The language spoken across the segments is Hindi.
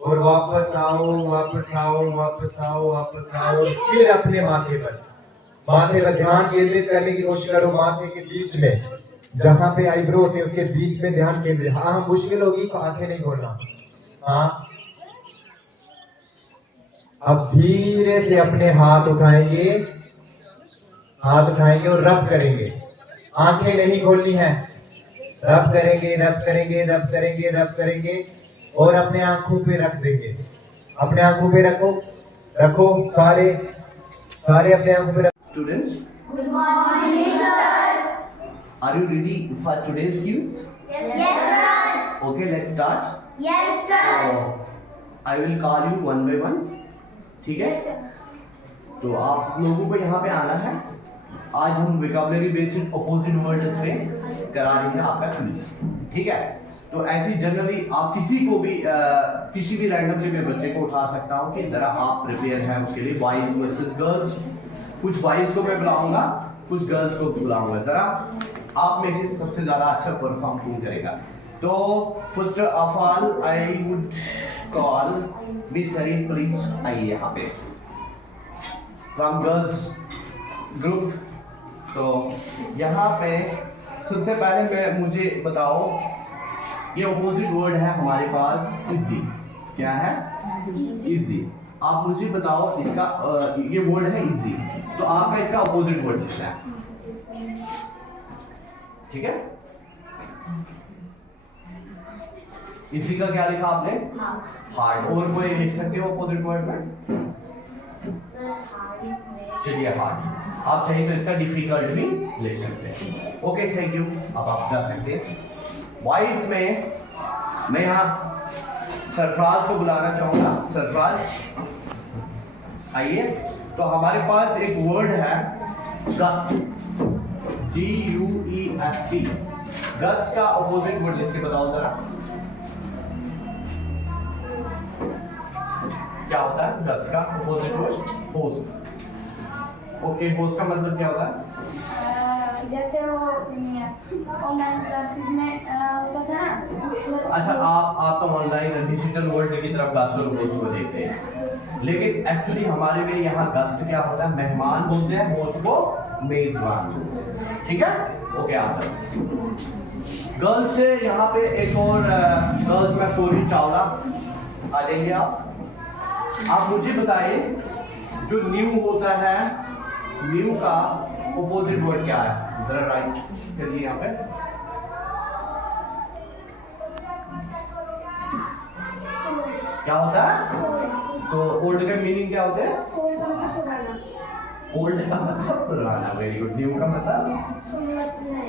और वापस आओ, वापस आओ, वापस आओ, वापस आओ। फिर अपने माथे पर ध्यान केंद्रित करने की कोशिश करो। माथे के बीच में जहां पे आईब्रो होते हैं उसके बीच में ध्यान केंद्रित। हाँ, मुश्किल होगी तो आंखें नहीं खोलना। हाँ, अब धीरे से अपने हाथ उठाएंगे और रब करेंगे। आंखें नहीं खोलनी है। रब करेंगे, रब करेंगे, रब करेंगे, रब करेंगे और अपने आंखों पे रख देंगे। अपने आंखों पे रखो, रखो सारे अपने आंखों पे रखो। Students, Good morning, sir. are you ready for today's cues? Yes, sir. Okay, let's start. Yes, sir. I will call you one by one. ठीक है? Yes, sir. तो आप लोगों को यहाँ पे आना है। आज हम विकाबुलरी बेस्ड अपोजिट वर्ड्स पे करा रहे हैं आपका क्विज। ठीक है? तो ऐसी जनरली आप किसी भी रैंडमली में बच्चे को उठा सकता हूँ कि जरा आप प्रिपेयर हैं उसके लिए। बॉयज वर्सेस गर्ल्स, कुछ बॉयज को मैं बुलाऊंगा, कुछ गर्ल्स को बुलाऊंगा। जरा आप में से सबसे ज्यादा अच्छा परफॉर्म कौन करेगा। तो first of all I would call miss Hareen, please आइए यहाँ पे फ्रॉम गर्ल्स ग्रुप। तो यहाँ पे सबसे पहले मुझे बताओ, ये अपोजिट वर्ड है हमारे पास इजी। क्या है? इजी। आप मुझे बताओ इसका ये वर्ड है इजी, तो आपका इसका अपोजिट वर्ड लिखना है। ठीक है? इजी का क्या लिखा आपने? हार्ड। और कोई लिख सकते हो अपोजिट वर्ड में? चलिए हार्ड। आप चाहिए तो इसका डिफिकल्ट भी लिख सकते हैं। Okay, thank you. अब आप जा सकते हैं। वाइज में मैं यहाँ सरफराज को बुलाना चाहूंगा। सरफराज आइए। तो हमारे पास एक वर्ड है गस्ट, GUEST। गस्ट का अपोजिट वर्ड लिख के बताओ जरा, क्या होता है गस्ट का opposite word? Host. Okay, host का मतलब क्या होता है? जैसे वो ऑनलाइन क्लासेस में होता था ना। अच्छा, आप तो ऑनलाइन डिजिटल वर्ल्ड की तरफ गस्ट और होस्ट को देखते हैं, लेकिन एक्चुअली हमारे में यहाँ गस्ट क्या होता है? मेहमान बोलते हैं, होस्ट को मेजबान बोलते हैं। ठीक है? ओके, आप गर्ल्स से यहाँ पे एक और गर्ल्स में पूरी चावला आ जाएंगे। आप मुझे बताइए, जो न्यू होता है, न्यू का अपोजिट वर्ड क्या है? जरा राइट करिए यहाँ पे। क्या होता है? तो ओल्ड का मीनिंग क्या होता है? ओल्ड का मतलब पुराना। Very good. न्यू का मतलब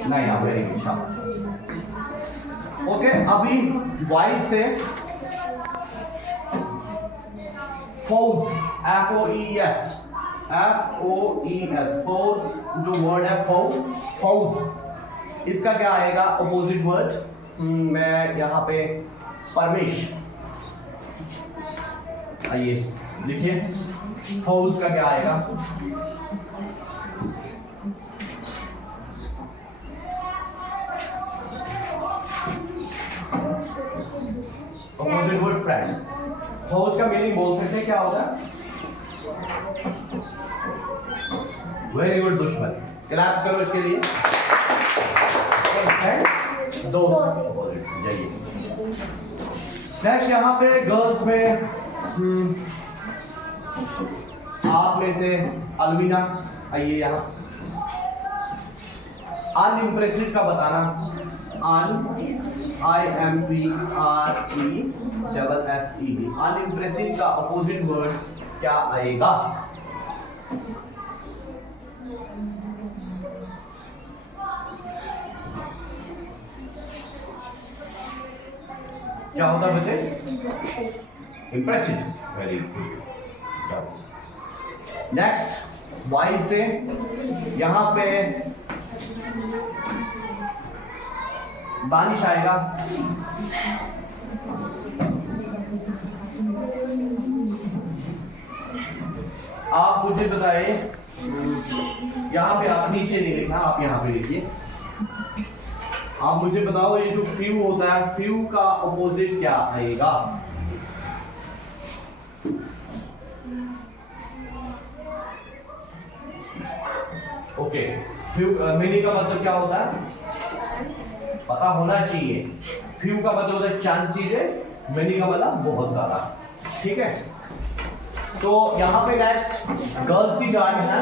नहीं। हाँ, वेरी गुड, शाबाश। ओके, अभी वाइड से फौज, FOES, फौज जो वर्ड है फौज, इसका क्या आएगा अपोजिट वर्ड? मैं यहाँ पे परमेश, आइए लिखिए फौज का क्या आएगा? Opposite word friends. फौज का मीनिंग बोल सकते हैं क्या होता है? वेरी गुड, दुश्मन। क्लैप्स करो इसके लिए। दोस्त, जाइए नेक्स्ट। यहाँ पे गर्ल्स में आप में से अलमीना आइए यहाँ। अनइम्प्रेसिव का बताना। IMPRESSED। अनइम्प्रेसिव का अपोजिट वर्ड क्या आएगा? क्या होता है बच्चे? Impressive. Very good. Next, Y से यहाँ पे बारिश आएगा। आप मुझे बताइए, यहाँ पे आप नीचे नहीं लिखना, आप यहाँ पे लिखिए। आप मुझे बताओ, ये जो फ्यू होता है, फ्यू का अपोजिट क्या आएगा? ओके, मेनी का मतलब क्या होता है? पता होना चाहिए। फ्यू का मतलब होता है चंद चीजें, मेनी का मतलब बहुत सारा। ठीक है, तो यहाँ पे नेक्स्ट गर्ल्स की जान है ना,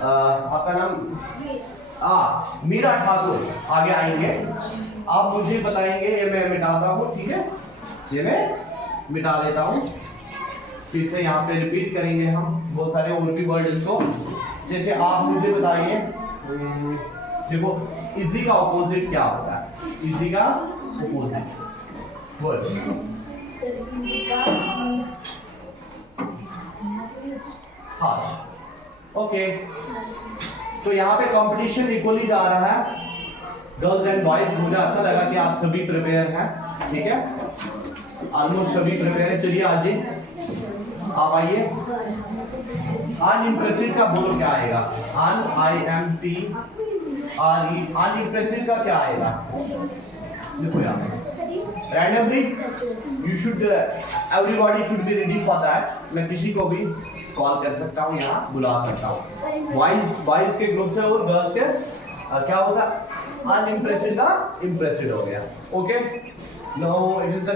आपका नाम मीरा ठाकुर आगे आएंगे। आप मुझे बताएंगे, ये मैं मिटाता हूँ, ठीक है, ये मैं मिटा देता हूँ। फिर से यहाँ पे रिपीट करेंगे हम बहुत सारे और भी वर्ड्स को। जैसे आप मुझे बताइए, देखो इजी का ऑपोजिट क्या होता है? इजी का ऑपोजिट वर्ड हार्श। ओके, तो यहाँ पे कंपटीशन इक्वली जा रहा है, गर्ल्स एंड बॉयज। मुझे अच्छा लगा कि आप सभी प्रिपेयर हैं, ठीक है, ऑलमोस्ट सभी प्रिपेयर है। चलिए आज आप आइए। अनइम्प्रेसिव का बोलो क्या आएगा? अनइम्प्रेसिव का क्या आएगा? देखो यहाँ randomly you should, everybody should be ready for that. मैं किसी को भी कॉल कर सकता हूँ, यहाँ बुला सकता हूँ। बॉयज के ग्रुप से और गर्ल्स के क्या होता है? अनइम्प्रेसिव का इम्प्रेसिव हो गया। Okay, now it is the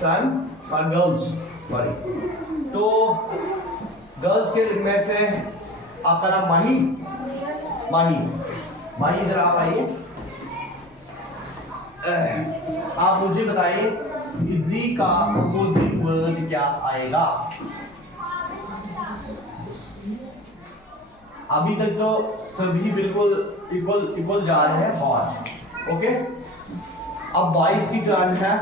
turn for girls, sorry. तो गर्ल्स के में से आपका नाम माही जरा आप आइए। आप मुझे बताइए इजी का अपोजिट वर्ड क्या आएगा? अभी तक तो सभी बिल्कुल इक्वल जा रहे हैं, हॉट। ओके, अब बॉयज की टर्न है।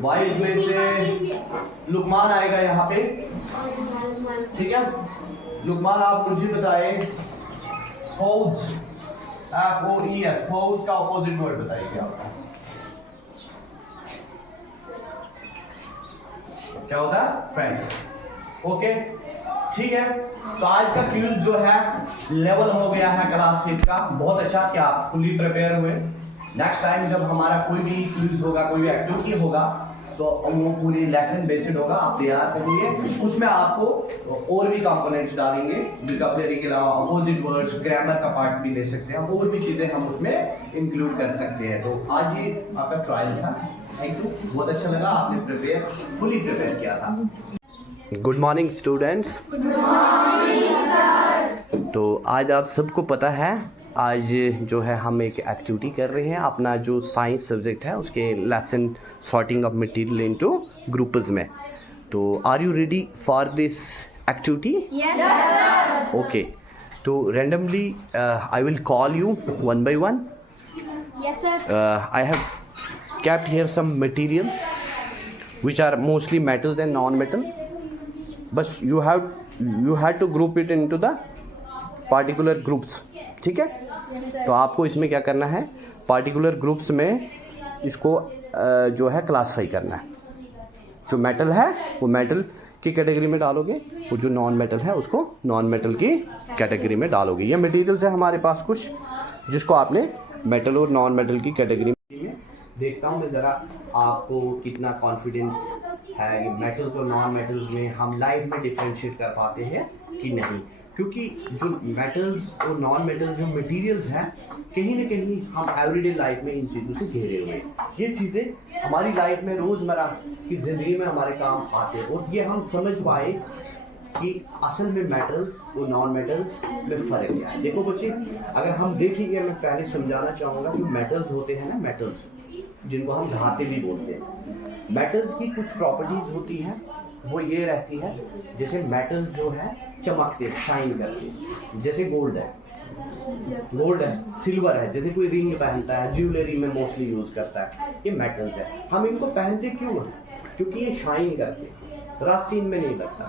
बॉयज में से लुकमान आएगा यहाँ पे, ठीक है। लुकमान आप मुझे बताएं फौज, FOES, फौज का ऑपोजिट वर्ड बताइए आपका क्या होता है? फ्रेंड्स। ओके, ठीक है। तो आज का क्यूज जो है लेवल हो गया है क्लास 5 का। बहुत अच्छा कि आप फुली प्रिपेयर हुए। नेक्स्ट टाइम जब हमारा कोई भी क्यूज होगा, कोई भी एक्टिविटी होगा, तो वो पूरी लेसन बेस्ड होगा, आप तैयार करिए। उसमें आपको और भी कंपोनेंट्स डालेंगे, वोकैबुलरी के अलावा अपोजिट वर्ड्स, ग्रामर का पार्ट भी ले सकते हैं, और भी चीज़ें हम उसमें इंक्लूड कर सकते हैं। तो आज ही आपका ट्रायल था। थैंक यू, बहुत अच्छा लगा, आपने फुली प्रिपेयर किया था। Good morning students. तो आज आप सबको पता है, आज जो है हम एक एक्टिविटी कर रहे हैं अपना जो साइंस सब्जेक्ट है उसके lesson sorting of material into groups में। तो are you ready for this activity? Yes, sir. Okay, तो randomly I will call you one by one. Yes, sir. I have kept here some materials which are mostly metals and non-metal, but you had to group it into the particular groups, ठीक है। तो आपको इसमें क्या करना है, पार्टिकुलर ग्रुप्स में इसको जो है क्लासीफाई करना है। जो मेटल है वो मेटल की कैटेगरी में डालोगे, वो जो नॉन मेटल है उसको नॉन मेटल की कैटेगरी में डालोगे। ये मटेरियल्स है हमारे पास कुछ, जिसको आपने मेटल और नॉन मेटल की कैटेगरी में। देखता हूँ मैं ज़रा आपको कितना कॉन्फिडेंस है कि मेटल्स और नॉन मेटल्स में हम लाइफ में डिफ्रेंशिएट कर पाते हैं कि नहीं। क्योंकि जो मेटल्स और नॉन मेटल्स जो मटेरियल्स हैं, कहीं ना कहीं हम एवरीडे लाइफ में इन चीज़ों से घिरे हुए हैं। ये चीज़ें हमारी लाइफ में रोज़मर्रा की ज़िंदगी में हमारे काम आते हैं, और ये हम समझ पाए कि असल में मेटल्स और नॉन मेटल्स में फ़र्क क्या है। देखो बच्चे, अगर हम देखेंगे, मैं पहले समझाना चाहूँगा, जो मेटल्स होते हैं ना, मेटल्स जिनको हम धातु भी बोलते हैं, मेटल्स की कुछ प्रॉपर्टीज़ होती हैं, वो ये रहती है, जैसे मेटल्स जो है चमकते, शाइन करते, जैसे गोल्ड है, सिल्वर है, जैसे कोई रिंग पहनता है, ज्वेलरी में मोस्टली यूज़ करता है, ये मेटल्स है। हम इनको पहनते क्यों हैं? क्योंकि ये शाइन करते, रस्ट इनमें नहीं लगता,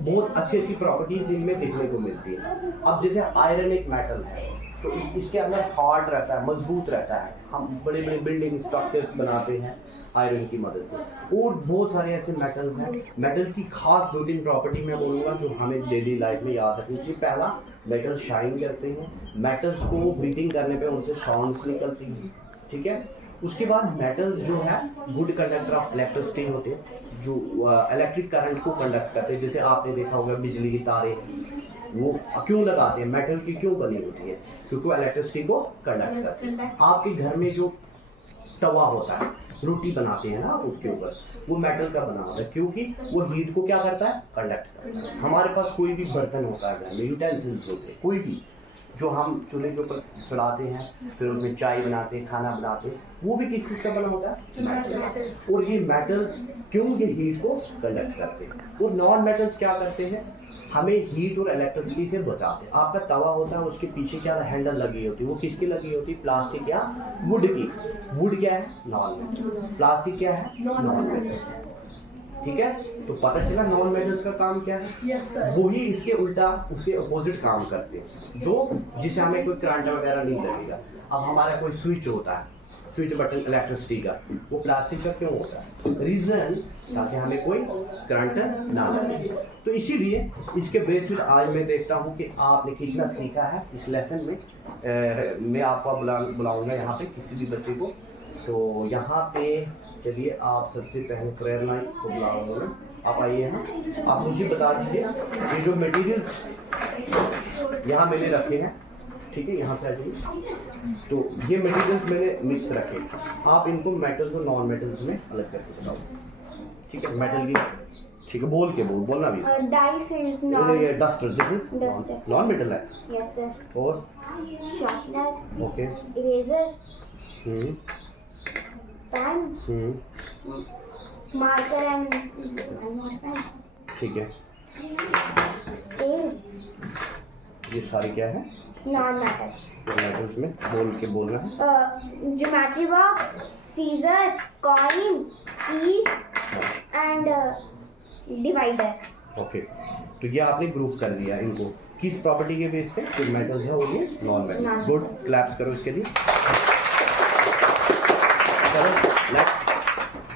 बहुत अच्छी प्रॉपर्टीज इनमें देखने को मिलती है। अब जैसे आयरन एक मेटल है, तो इसके अंदर हार्ड रहता है, मजबूत रहता है, हम बड़े बड़े बिल्डिंग स्ट्रक्चर्स बनाते हैं आयरन की मदद से। और बहुत सारे ऐसे मेटल्स हैं। मेटल की खास 2-3 प्रॉपर्टी मैं बोलूँगा जो हमें डेली लाइफ में याद रखनी चाहिए। पहला, मेटल शाइन करते हैं, मेटल्स को ब्रीथिंग करने पे उनसे साउंड्स निकलती हैं, ठीक है। उसके बाद मेटल्स जो है गुड कंडक्टर ऑफ इलेक्ट्रिसिटी होते हैं, जो इलेक्ट्रिक करंट को कंडक्ट करते हैं। जैसे आपने देखा होगा बिजली की तारे वो क्यों लगाते हैं, मेटल की क्यों बनी होती है, क्योंकि वो इलेक्ट्रिसिटी को कंडक्ट करते हैं। आपके घर में जो तवा होता है, रोटी बनाते हैं ना आप उसके ऊपर, वो मेटल का बना होता है, क्योंकि वो हीट को क्या करता है, कंडक्ट करता है। हमारे पास कोई भी बर्तन होता है घर में, यूटेंसिल्स होते हैं कोई भी, जो हम चूल्हे के ऊपर चलाते हैं, फिर उसमें चाय बनाते हैं, खाना बनाते हैं, वो भी किस चीज़ का बना होता है, मेटल। और ये मेटल्स क्यों ये हीट को कंडक्ट करते हैं। और नॉन मेटल्स क्या करते हैं, हमें हीट और इलेक्ट्रिसिटी से बचाते हैं। आपका तवा होता है, उसके पीछे क्या हैंडल लगी होती है, वो किसकी लगी होती है, प्लास्टिक या वुड की। वुड क्या है, नॉन मेटल, प्लास्टिक क्या है, नॉन मेटल। ठीक है, तो पता चला नॉन मेटल्स का काम क्या है। वही इसके उल्टा उसके अपोजिट काम करते हैं, जो जिसे हमें कोई करंट वगैरह नहीं लगेगा। अब हमारा कोई स्विच होता है, स्विच बटन इलेक्ट्रिसिटी का, वो प्लास्टिक का क्यों होता है, रीजन ताकि हमें कोई करंट ना लगे। तो इसीलिए इसके बेसिस आज मैं देखता हूँ कि आपने कितना सीखा है इस लेसन में। मैं आपको बुलाऊंगा यहाँ पे किसी भी बच्चे को। तो यहाँ पे चलिए, आप सबसे पहले प्रेयर नाइट को बुलाऊंगा, आप आइए यहाँ। आप मुझे बता दीजिए ये जो मटेरियल्स यहाँ मैंने रखे हैं, ठीक है, यहाँ से आ जाइए। तो ये मटेरियल्स मैंने मिक्स रखे, आप इनको मेटल्स और नॉन मेटल्स में अलग करके बताओ, ठीक है। मेटल की, ठीक है, बोलना भी। Dice is non. ये duster, this is non metal है। Yes sir. और Sharpener. Okay, Eraser. Pen. Marker and pen. ठीक है। Scale. ये सारे क्या है, Non-metal. मेटल्स में बोलना है। Geometry box. Scissor. Coin. Keys. And divider. Okay, तो ये आपने ग्रुप कर दिया इनको किस प्रॉपर्टी के बेस पे, जो मेटल्स है और ये नॉन मेटल। गुड, क्लैप्स करो इसके लिए। चलो नेक्स्ट,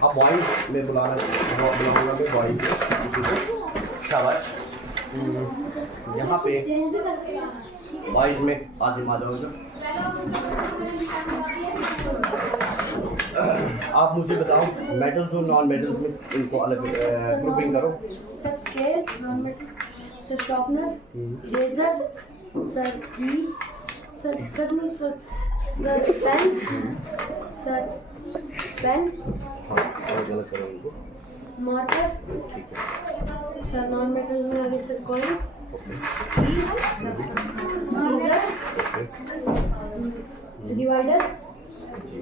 अब बॉयज में बुलाऊंगा मैं बॉयज किसी को, शाबाश। यहाँ पे बॉयज में आजिम आ जाओगे। आप मुझे बताओ मेटल्स और नॉन मेटल्स में इनको अलग ग्रुपिंग करो। Sir scale, non metal, sir sharpener, eraser, sir की, सर पेन, अलग करो इनको, मार्कर, ठीक है। सर नॉन मेटल में आगे सर कॉइन, सीजर, डिवाइडर जी।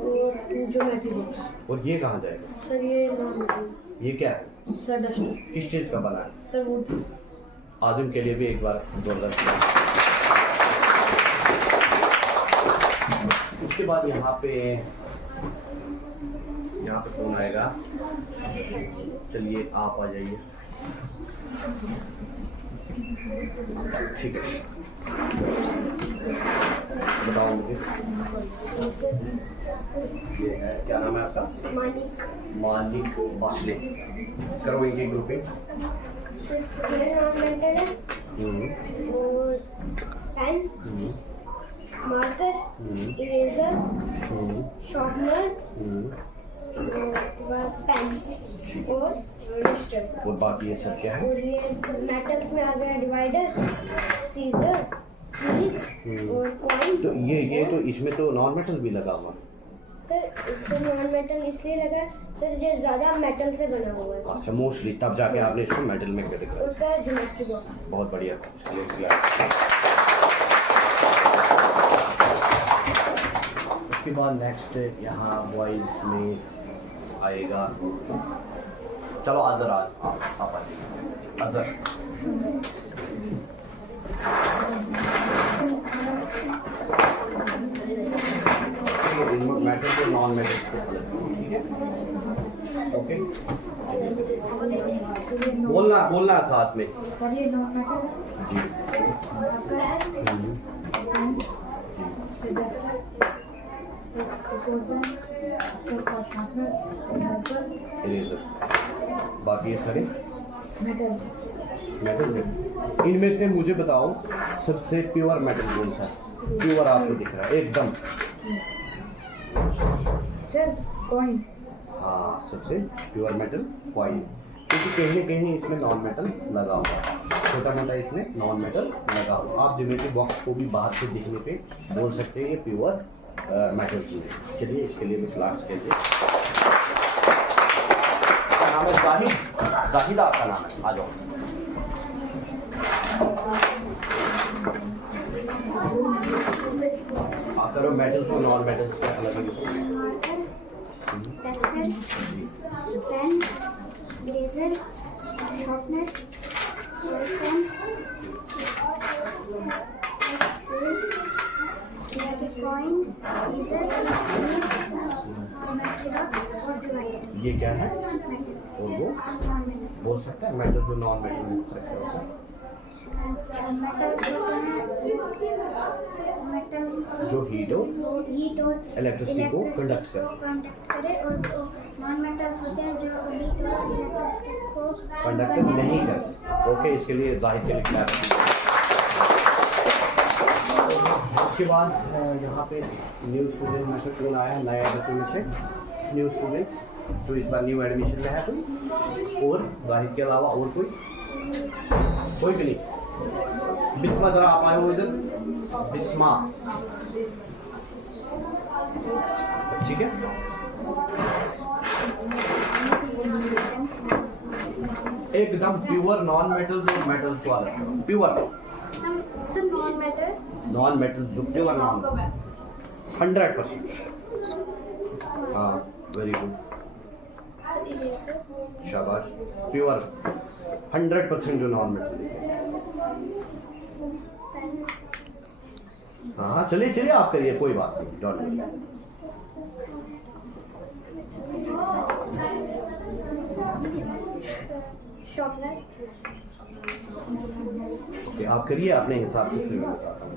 और ज्योमेट्री बॉक्स। और ये कहाँ जाएगा, सर ये नॉन मेटल, ये क्या है, सर डस्टर, किस चीज़ का बना है। Sir would. आजिम के लिए भी एक बार जोरदार। उसके बाद यहाँ पे कौन आएगा, चलिए आप आ जाइए, ठीक है। बताओ मुझे, ये है, क्या नाम है आपका, मालिक बासले। करो इनकी ग्रुपिंग। Scale non-metal है. और pen. Marker. Eraser. Sharpener. और पेन और डस्टर। और बाकी ये सब क्या है, और ये मेटल्स में आ गया डिवाइडर, सीजर, कीज और कॉइन। तो ये तो इसमें तो नॉन मेटल भी लगा हुआ। सर इससे नॉन मेटल इसलिए लगा सर ये ज़्यादा मेटल से बना हुआ है। अच्छा, मोस्टली तब जाके आपने इसको मेटल में कर दिया। और सर ज्योमेट्री बॉक्स। बहुत बढ़िया। उसके बाद नेक्स्ट यहाँ बॉयज में आएगा, चलो अजहर, आज आप आइए अजहर। मेटल को नॉन मेटल को अलग, ठीक है, ओके। बोलना साथ में सर ये नॉन मेटल जी। Sir duster, sir code, sir sharpener, marker, eraser, बाकी ये सारे मेटल। मेटल है। इनमें से मुझे बताओ सबसे प्योर मेटल कौन सा है, प्योर आपको दिख रहा है एकदम, सर कॉइन। हाँ, सबसे प्योर मेटल कॉइन, क्योंकि कहीं न कहीं इसमें नॉन मेटल लगा हुआ है, छोटा मोटा इसमें नॉन मेटल लगा हुआ। आप ज्योमेट्री बॉक्स को भी बाहर से दिखने पे बोल सकते हैं ये प्योर मेटल की है। चलिए इसके लिए भी क्लास कीजिए। नाम है जाहिद, जाहिद आपका नाम है, आ जाओ। करो मेटल्स और नॉन मेटल्स का अलग अलग। Tester, pen, eraser, sharpener, pen, coin, scissor, geometry box और डिवाइडर। ये क्या है? मेटल्स और वो नॉन बोल सकते हैं मेटल्स और नॉन मेटल में फर्क क्या होता है? मेटल्स होते हैं मेटल्स जो हीट हो हीट और इलेक्ट्रिसिटी को कंडक्ट कंडक्ट करे, और नॉन मेटल्स होते हैं जो हीट और इलेक्ट्रिसिटी को कंडक्ट नहीं करते। ओके, इसके लिए जाहिद के लिए क्लैप। उसके बाद यहाँ पे न्यू स्टूडेंट में से कौन आया है? नया बच्चे में से न्यू स्टूडेंट्स जो इस बार न्यू एडमिशन में है कोई, और जाहिद के अलावा और कोई भी नहीं। बिस्मा जरा आप आए हो इधर, बिस्मा, ठीक है। एकदम प्योर नॉन मेटल्स और मेटल्स वाला प्योर सर नॉन मेटल्स जो प्योर नॉन 100%। हाँ, वेरी गुड, शाबाश। प्योर 100% जो नॉन मेटल। हाँ चलिए चलिए, आप करिए, कोई बात नहीं, डोंट वरी। शार्पनर, ओके, आप करिए अपने हिसाब से, फिर मैं बताता हूँ।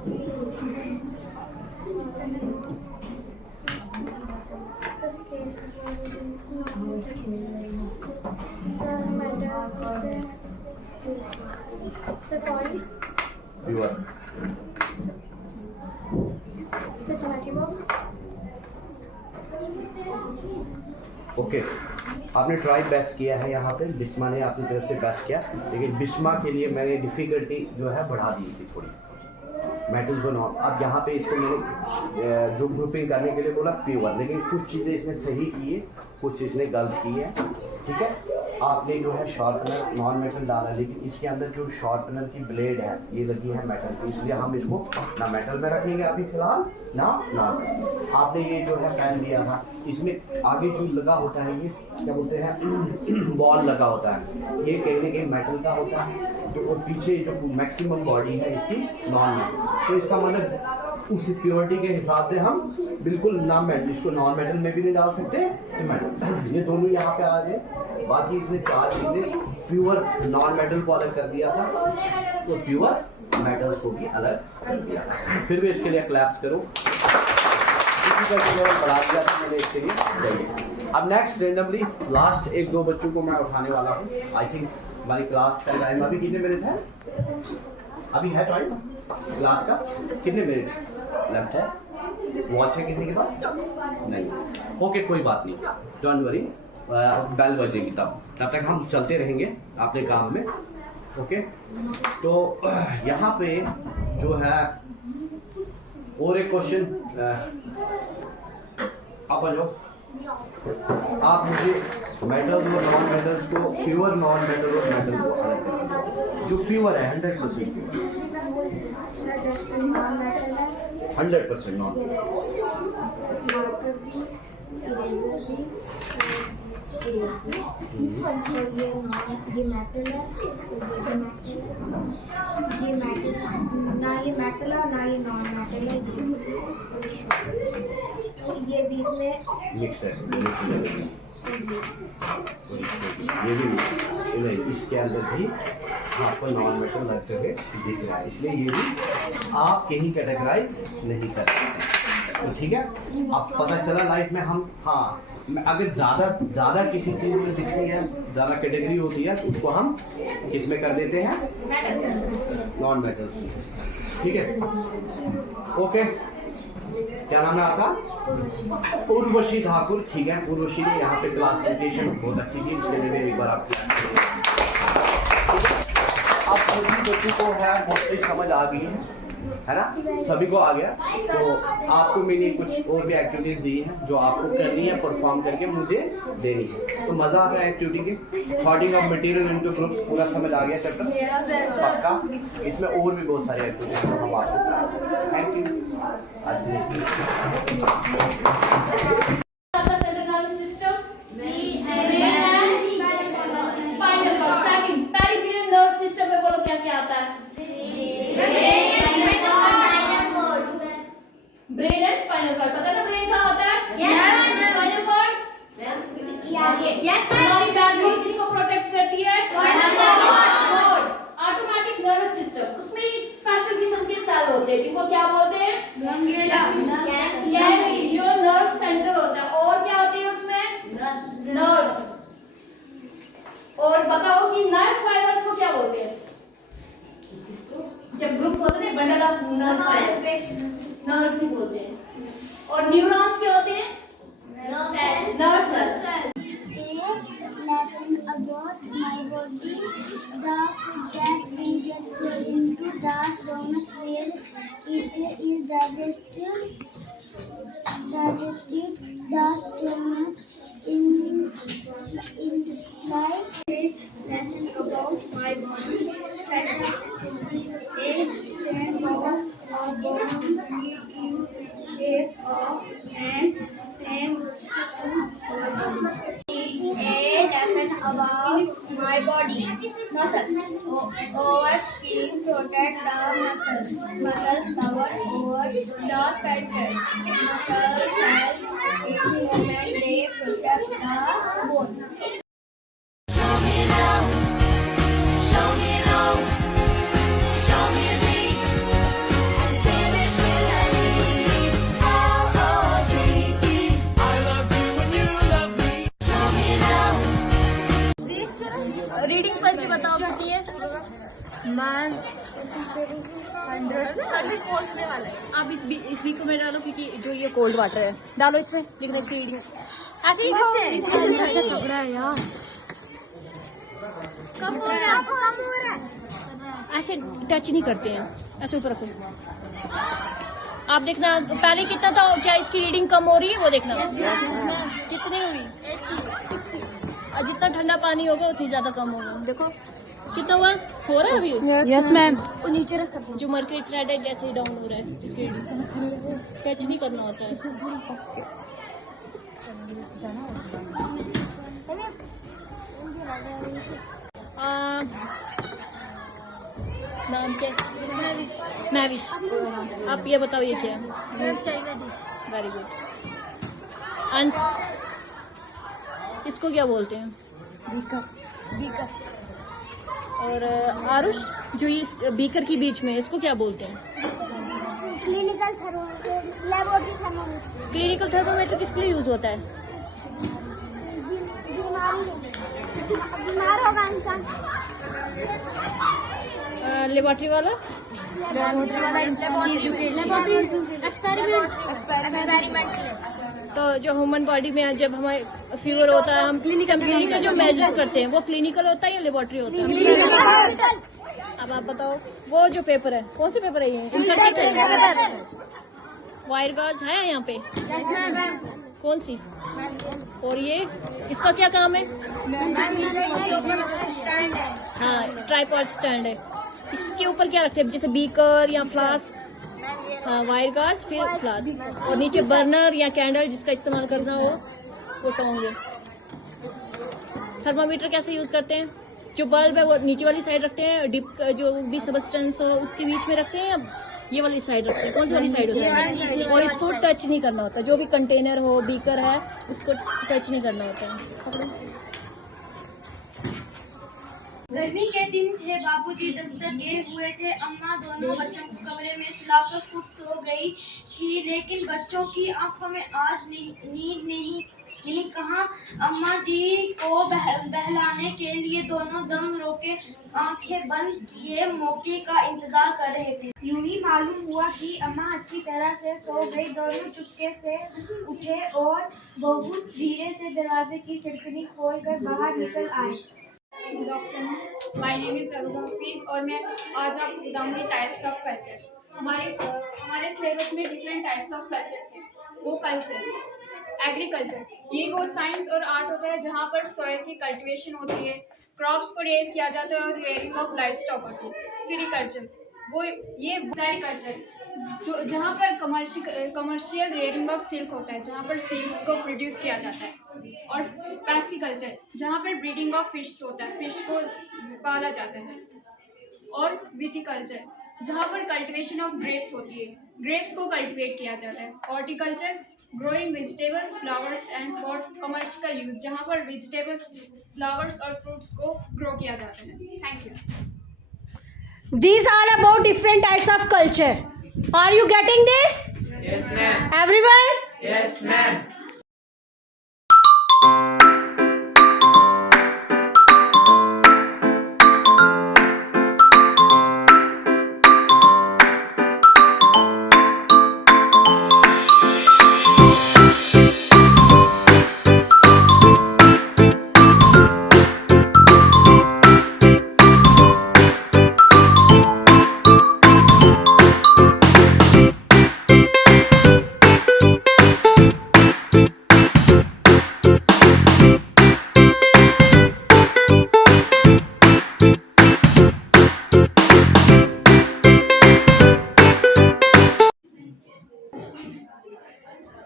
प्योर ओके, आपने ट्राई बेस्ट किया है यहाँ पे, बिस्मा ने अपनी तरफ से बेस्ट किया, लेकिन बिस्मा के लिए मैंने डिफ़िकल्टी जो है बढ़ा दी थी थोड़ी, मेटल्स और नॉन। अब यहाँ पे इसको मैंने जो ग्रुपिंग करने के लिए बोला प्योर, लेकिन कुछ चीज़ें इसने सही की है, कुछ इसने गलत की है, ठीक है। आपने जो है शार्पनर नॉन मेटल डाला, लेकिन इसके अंदर जो शार्पनर की ब्लेड है ये लगी है मेटल की, इसलिए हम इसको ना मेटल में रखेंगे अभी फिलहाल, ना नॉन। आपने ये जो है पेन लिया था, इसमें आगे जो लगा होता है, ये क्या बोलते हैं, बॉल लगा होता है, ये कहीं ना कहीं मेटल का होता है, तो और पीछे जो मैक्सिमम बॉडी है इसकी नॉन मेटल, तो इसका मतलब उस प्योरिटी के हिसाब से हम बिल्कुल ना मेटल, इसको नॉन मेटल में भी नहीं डाल सकते, तो मेटल, ये दोनों यहाँ पे आ गए। बाकी इसने चार चीज़ें प्योर नॉन मेटल को अलग कर दिया था, तो प्योर मेटल्स को भी अलग कर दिया। फिर भी इसके लिए क्लैप्स करो, बढ़ा दिया था मैंने इसके लिए, चाहिए। अब नेक्स्ट रेंडमली लास्ट एक दो बच्चों को मैं उठाने वाला हूँ। आई थिंक हमारी क्लास का टाइम अभी कितने मिनट है? अभी है टाइम क्लास का कितने मिनट लेफ्ट है? वॉच है किसी के पास? नहीं, ओके कोई बात नहीं, डोंट वरी, बेल बजेगी तब तक हम चलते रहेंगे अपने काम में, ओके। तो यहाँ पे जो है और एक क्वेश्चन, आप आ जाओ, आप मुझे मेटल्स और नॉन मेटल्स को, प्योर नॉन मेटल और मेटल को अलग करें, जो प्योर है 100% प्योर, 100% नॉन, ये मेटल है, ये मेटल, ना ये मेटल है ना ये नॉन मेटल है, ये भी इसमें मिक्स है, ये भी नहीं, इसके अंदर भी आपको नॉन मेटल लगते हुए दिख रहा है, इसलिए ये भी आप कहीं कैटेगराइज नहीं कर सकते, तो ठीक है। आप पता चला लाइफ में हम, हाँ, अगर ज़्यादा किसी चीज़ में दिखती है, ज़्यादा कैटेगरी होती है, तो उसको हम इसमें कर देते हैं नॉन मेटल, ठीक है, ओके। क्या नाम है आपका? उर्वशी ठाकुर। ठीक है, उर्वशी ने यहाँ पे क्लासिफिकेशन बहुत अच्छी की, इसलिए मैंने एक बार आपकी अब सभी बच्चों को है मोस्टली समझ आ गई है ना? सभी को आ गया। तो आपको मैंने कुछ और भी एक्टिविटीज दी हैं जो आपको करनी है, परफॉर्म करके मुझे देनी है। तो मजा आता है एक्टिविटी की। Sorting of material into groups पूरा समझ आ गया चैप्टर पक्का। इसमें और भी बहुत सारी एक्टिविटीज हम आ चुके हैं। Thank you. Brain and spinal cord, पता है ना ब्रेन कहाँ होता है? स्पाइनल कॉर्ड हमारी बैकबोन किसको प्रोटेक्ट करती है? और ऑटोमेटिक नर्वस सिस्टम, उसमें एक स्पेशल किस्म के सेल होते हैं जिनको क्या बोलते हैं? गैंग्लिया, जो नर्व सेंटर होता है। और क्या होते हैं उसमें? नर्व्स। और बताओ कि नर्व फाइबर्स को क्या बोलते हैं? जब ग्रुप होते हैं bundle of nerve fibres, nerves ही बोलते हैं। और न्यूरॉन्स क्या होते हैं? Nerve cells. Lesson about my body. The food that we get into the stomach where it is digested. The stomach inside. Lesson about my body. Skeleton is a chain of bones in shape of an A lesson about my body. Muscles. Our skin protect the muscles. Muscles cover over the skeleton. Muscles help in movement. They protect the bones. Reading पढ़ के बताओ कितनी है? मैम 100 पहुंचने वाला है। आप इस बी को में डालो क्योंकि जो ये कोल्ड वाटर है, डालो इसमें, लिखना इसकी रीडिंग ऐसे ही पकड़ा है यार। कम हो रहा है। ऐसे टच नहीं करते हैं, ऐसे ऊपर रखो। आप देखना पहले कितना था, क्या इसकी रीडिंग कम हो रही है वो देखना। कितनी हुई? और जितना ठंडा पानी होगा उतनी ज्यादा कम होगा। देखो कितना हुआ, हो रहा है अभी? Yes ma'am. नीचे रख, जो मर्क्यूरी थ्रेड है जैसे ही डाउन हो रहा है, इसकी रीडिंग टच नहीं करना होता है। नाम क्या है? महविश। आप ये बताओ ये क्या है? Very good. अंश, इसको क्या बोलते हैं? बीकर। और आरुष, जो ये बीकर की बीच में, इसको क्या बोलते हैं? Clinical thermometer, laboratory thermometer. Clinical thermometer किसके लिए यूज होता है? बीमार होगा इंसान। लेबोरेटरी वाला एक्सपेरिमेंट। तो जो ह्यूमन बॉडी में जब हमारे फीवर होता है, हम क्लिनिकल जो मेजर करते हैं वो क्लिनिकल होता है या लेबोरेटरी होता है? अब आप बताओ, वो जो पेपर है, कौन सा पेपर है ये? इनका वायर गॉज है यहाँ पे? कौन सी? और ये इसका क्या काम है? हाँ, ट्राइपॉड स्टैंड है। इसके ऊपर क्या रखते हैं, जैसे बीकर या फ्लास्क? हाँ, वायर गाज, फिर फ्लास्क, और नीचे बर्नर या कैंडल जिसका इस्तेमाल करना हो वो टोंगे। थर्मामीटर कैसे यूज करते हैं? जो बल्ब है वो नीचे वाली साइड रखते हैं, डिप जो भी सबस्टेंस हो उसके बीच में रखते हैं, या ये वाली साइड रखते हैं? कौन सी वाली साइड होता है? और इसको टच नहीं करना होता, जो भी कंटेनर हो, बीकर है, उसको टच नहीं करना होता है। गर्मी के दिन थे, बाबूजी दफ्तर गए हुए थे। अम्मा दोनों बच्चों को कमरे में सुलाकर खुद सो गई थी, लेकिन बच्चों की आंखों में आज नींद नहीं कहा। अम्मा जी को बहलाने के लिए दोनों दम रोके आंखें बंद किए मौके का इंतजार कर रहे थे। यूं ही मालूम हुआ कि अम्मा अच्छी तरह से सो गई। दोनों चुपके से उठे और बहुत धीरे से दरवाजे की सिटकनी खोलकर बाहर निकल आए। Good afternoon, my name is Aruna Hafeez और मैं आज आपको बताऊंगी टाइप्स ऑफ कल्चर। हमारे सिलेबस में डिफरेंट टाइप्स ऑफ कल्चर थे। वो कल्चर एग्रीकल्चर, ये वो साइंस और आर्ट होता है जहाँ पर सॉइल की कल्टीवेशन होती है, क्रॉप्स को रेज किया जाता है और रेयरिंग ऑफ लाइफ स्टॉक होती है। सिरीकल्चर वो ये सेरीकल्चर जो जहाँ पर कमर्शियल रेयरिंग ऑफ सिल्क होता है, जहाँ पर सिल्क को प्रोड्यूस किया जाता है। और पैसिकल्चर जहाँ पर ब्रीडिंग ऑफ फिश होता है, फिश को पाला जाता है। और विटिकल्चर जहाँ पर कल्टीवेशन ऑफ ग्रेप्स होती है, ग्रेप्स को कल्टीवेट किया जाता है। Horticulture growing vegetables flowers and for commercial use, जहाँ पर वेजिटेबल्स फ्लावर्स और फ्रूट्स को ग्रो किया जाता है। Thank you. These are about different types of culture. Are you getting this? Yes, ma'am. Everyone? Yes, ma'am.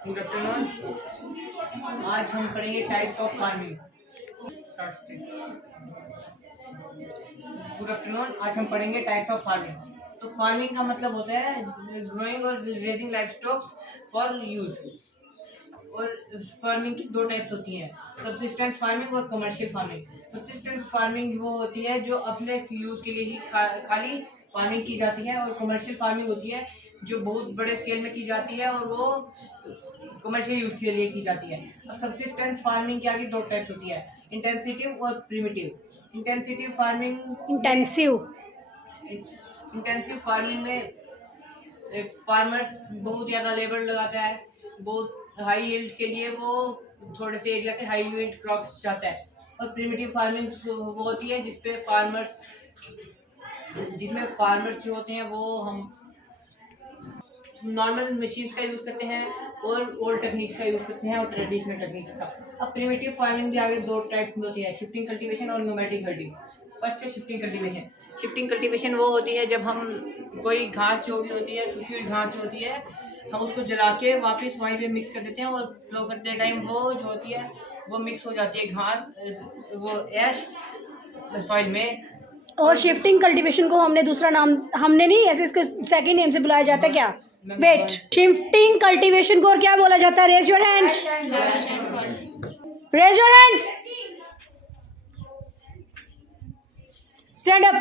Good afternoon, आज हम पढ़ेंगे types of farming. Good afternoon, आज हम पढ़ेंगे टाइप्स ऑफ फार्मिंग। तो फार्मिंग का मतलब होता है ग्रोइंग और raising life stocks for use. और फार्मिंग की दो टाइप्स होती हैं, सबसिस्टेंस फार्मिंग और कमर्शियल फार्मिंग। सबसिस्टेंस फार्मिंग वो होती है जो अपने यूज के लिए ही खाली फार्मिंग की जाती है, और कमर्शियल फार्मिंग होती है जो बहुत बड़े स्केल में की जाती है और वो कमर्शियल यूज के लिए की जाती है। अब सबसिस्टेंस फार्मिंग की आगे दो टाइप्स होती है, इंटेंसिव और प्रिमिटिव। इंटेंसिव फार्मिंग में फार्मर्स बहुत ज़्यादा लेबर लगाता है, बहुत हाई यील्ड के लिए वो थोड़े से एरिया से हाई यील्ड क्रॉप्स चाहता है। और प्रिमिटिव फार्मिंग वो होती है जिसमें फार्मर्स जो होते हैं वो हम नॉर्मल मशीन्स का यूज़ करते हैं और ओल्ड टेक्निक्स का यूज़ करते हैं और ट्रेडिशनल टेक्निक्स का। अब प्रिमिटिव फार्मिंग भी आगे दो टाइप्स में होती है, शिफ्टिंग कल्टीवेशन और न्यूमेटिक हर्डिंग। फर्स्ट है शिफ्टिंग कल्टीवेशन। शिफ्टिंग कल्टीवेशन वो होती है जब हम कोई घास जो भी होती है, सूखी हुई घास जो होती है, हम उसको जला के वापस वहीं पे मिक्स कर देते हैं और फ्लो करते टाइम वो जो होती है वो मिक्स हो जाती है घास, वो ऐश सॉइल में। और शिफ्टिंग कल्टीवेशन को हमने दूसरा नाम हमने नहीं, ऐसे इसके सेकंड नेम से बुलाया जाता है क्या? वेट, शिफ्टिंग कल्टीवेशन को और क्या बोला जाता है? Raise your hands, raise your hands, stand up.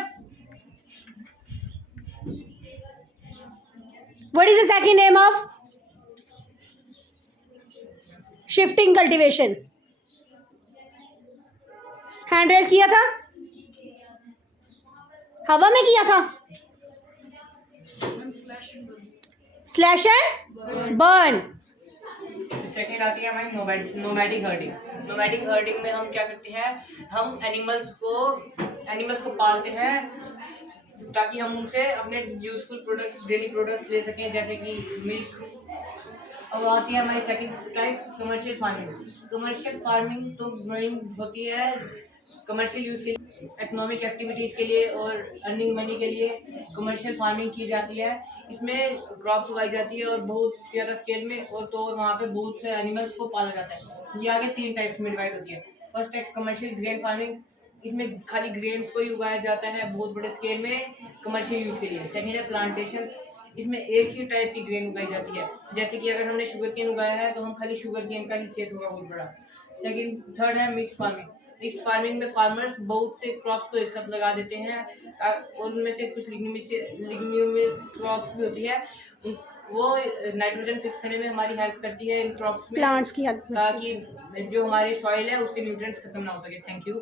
What is the second name of shifting cultivation? Hand raise किया था, हवा में किया था। Slash and burn. सेकेंड आती है हमारी नोमैटिक हर्डिंग। नोमैटिक हर्डिंग में हम क्या करते हैं, हम एनिमल्स को पालते हैं ताकि हम उनसे अपने यूजफुल प्रोडक्ट्स, डेली प्रोडक्ट्स ले सकें, जैसे कि मिल्क। अब आती है हमारी second type commercial farming. Commercial farming तो ग्रोइंग होती है कमर्शियल यूज़ के लिए, इकोनॉमिक एक्टिविटीज़ के लिए और अर्निंग मनी के लिए कमर्शियल फार्मिंग की जाती है। इसमें क्रॉप्स उगाई जाती है और बहुत ज़्यादा स्केल में, और वहाँ पे बहुत से एनिमल्स को पाला जाता है। ये आगे तीन टाइप्स में डिवाइड होती है। फर्स्ट है कमर्शियल ग्रेन फार्मिंग, इसमें खाली ग्रेन्स को ही उगाया जाता है बहुत बड़े स्केल में कमर्शियल यूज़ के लिए। सेकेंड है प्लांटेशंस, इसमें एक ही टाइप की ग्रेन उगाई जाती है, जैसे कि अगर हमने शुगर केन उगाया है तो हम खाली शुगर केन का ही खेत होगा बहुत बड़ा। थर्ड है मिक्स फार्मिंग। मिक्स फार्मिंग में फार्मर्स बहुत से क्रॉप्स को एक साथ लगा देते हैं और उनमें से कुछ लिग्नियमस क्रॉप्स भी होती है, वो नाइट्रोजन फिक्स करने में हमारी हेल्प करती है इन क्रॉप्स में, प्लांट्स की हेल्प ताकि जो हमारी सॉइल है उसके न्यूट्रिएंट्स खत्म ना हो सके। Thank you.